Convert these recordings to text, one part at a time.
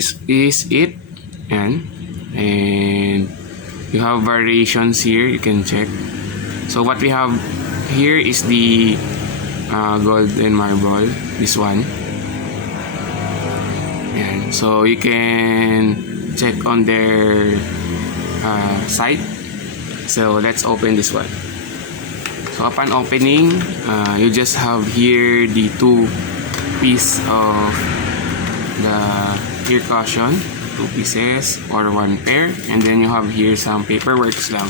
this is it. Yan. And you have variations here, you can check. So what we have here is the gold and marble, this one. Yan. So you can check on their site. So let's open this one. So upon opening, you just have here the two piece of the ear cushion, 2 pieces or 1 pair, and then you have here some paperworks lang.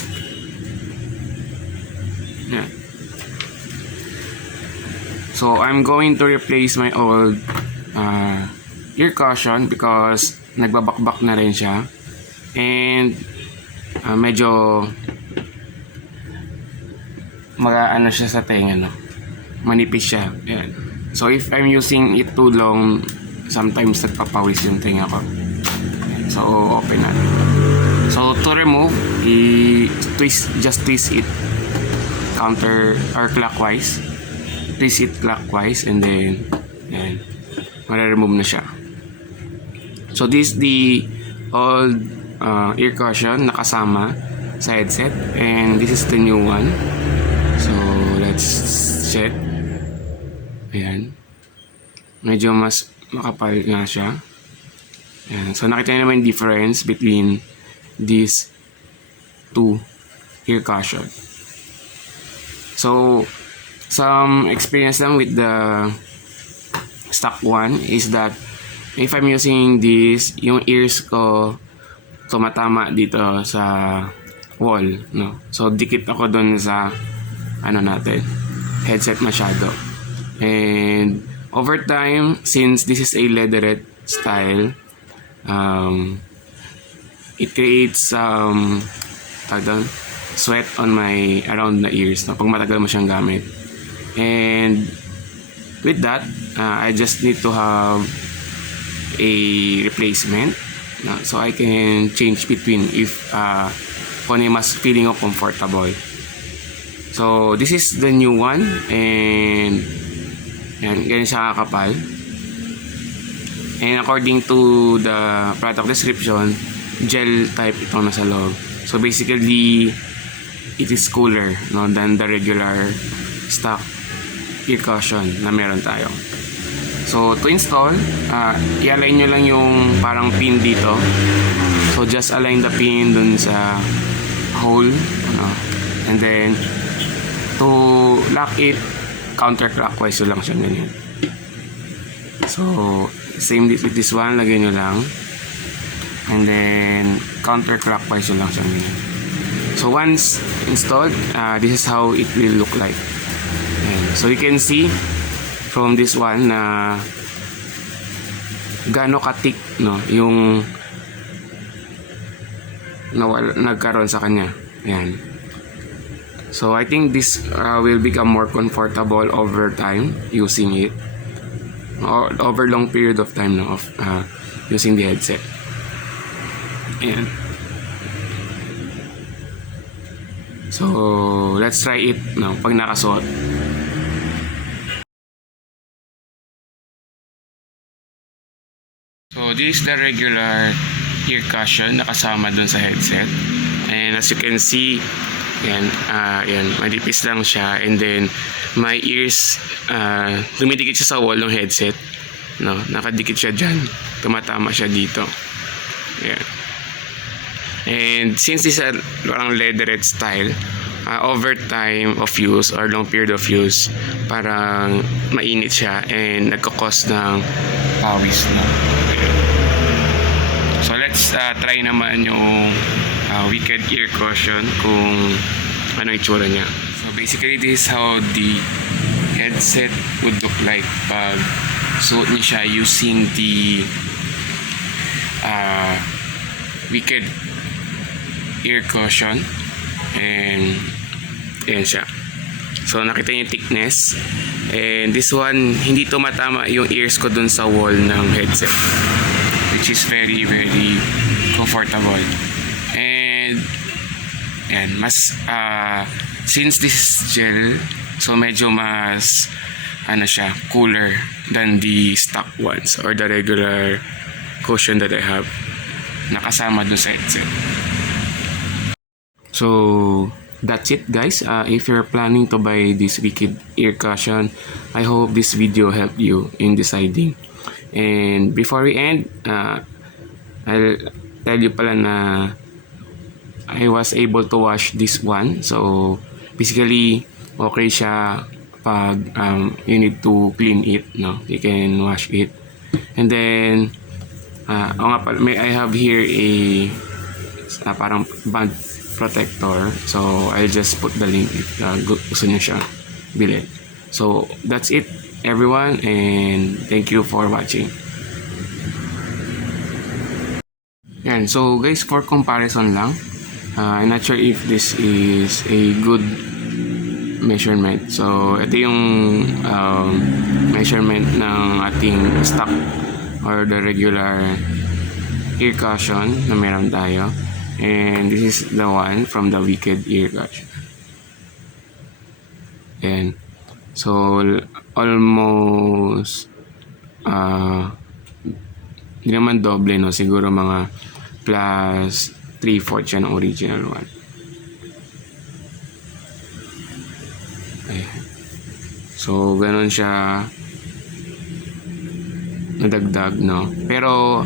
Yeah. So I'm going to replace my old ear cushion because nagbabakbak na rin siya, and medyo ano siya sa tenga, no? Manipis siya. Yan. So if I'm using it too long, sometimes nagpapawis yung tenga ko. So open natin. So to remove, just twist it counter or clockwise. Twist it clockwise, and then yan, mare-remove na siya. So this is the old ear cushion nakasama sa headset, and this is the new one. So let's check. Ayan, medyo mas makapal nga siya. Ayan. So nakita niyo naman yung difference between these two ear cushion. So some experience lang with the stock one is that if I'm using this, yung ears ko tumatama dito sa wall, no? So dikit ako dun sa natin, headset masyado. And over time, since this is a leatherette style, it creates sweat on my around the ears, no? Pag matagal mo siyang gamit. And with that, I just need to have a replacement, no? So I can change between if kung mas feeling ko comfortable. So this is the new one, and yan, ganyan siya kakapal. And according to the product description, gel type itong nasa loob. So basically, it is cooler, no, than the regular stock ear cushion na meron tayo. So to install, i-align nyo lang yung parang pin dito. So just align the pin dun sa hole, and then to lock it, counterclockwise lang siya, ganyan. So same with this one, lagyan nyo lang, and then counterclockwise lang siya, ganyan. So once installed, this is how it will look like. And so you can see from this one na gaano ka-thick, no, yung nagkaroon sa kanya. Ayan. So I think this will become more comfortable over time using it, or over long period of time, no, of using the headset. Ayan. So let's try it, no, pag nakasuot. So this is the regular ear cushion na kasama dun sa headset, and as you can see, yan, malipis lang siya, and then my ears, dumidikit siya sa wall ng headset, no, nakadikit siya dyan, tumatama siya dito. Yan. And since this is a leatherette style, over time of use or long period of use, parang mainit siya and nagkakos ng pawis, no? So let's try naman yung wicked ear cushion kung ano itsura niya. So basically, this is how the headset would look like pag suot niya siya using the wicked ear cushion. And ayan siya. So nakita niyo yung thickness, and this one hindi tumatama yung ears ko dun sa wall ng headset, which is very very comfortable. And mas since this is gel, so medyo mas siya, cooler than the stock ones or the regular cushion that I have nakasama dun sa headset. So that's it guys. If you're planning to buy this wicked ear cushion, I hope this video helped you in deciding. And before we end, I'll tell you pala na I was able to wash this one. So basically okay siya pag you need to clean it, no? You can wash it. And then nga pala, I have here a parang band protector. So I'll just put the link if gusto niyo siya bilhin. So that's it everyone, and thank you for watching. Yan, so guys, for comparison lang, I'm not sure if this is a good measurement. So ito yung measurement ng ating stock or the regular ear cushion na meron tayo. And this is the one from the wicked ear cushion. And so almost hindi naman doble, no? Siguro mga plus 3/4 siya ng original one. Ayan. So ganun siya nadagdag, no? Pero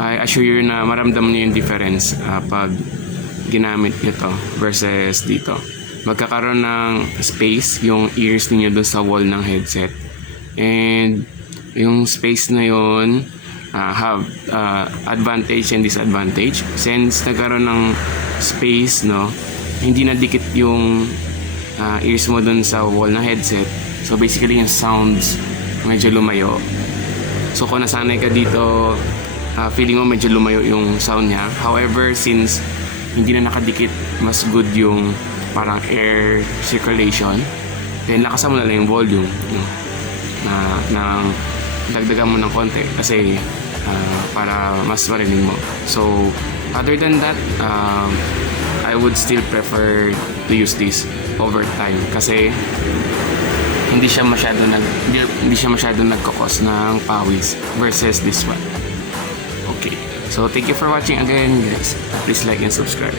I assure you na maramdaman niyo yung difference pag ginamit nyo to versus dito. Magkakaroon ng space yung ears niyo dun sa wall ng headset, and yung space na yun have advantage and disadvantage. Since nagkaroon ng space, no, hindi na dikit yung ears mo dun sa wall ng headset, so basically yung sounds medyo lumayo. So kung nasanay ka dito, feeling mo medyo lumayo yung sound niya. However, since hindi na nakadikit, mas good yung parang air circulation, then lakasan mo na lang yung volume, no? na dagdagan mo ng konti kasi para mas marinig mo. So other than that, I would still prefer to use this over time kasi hindi siya masyado nagkakos ng pawis versus this one. Okay, so thank you for watching again guys. Please like and subscribe.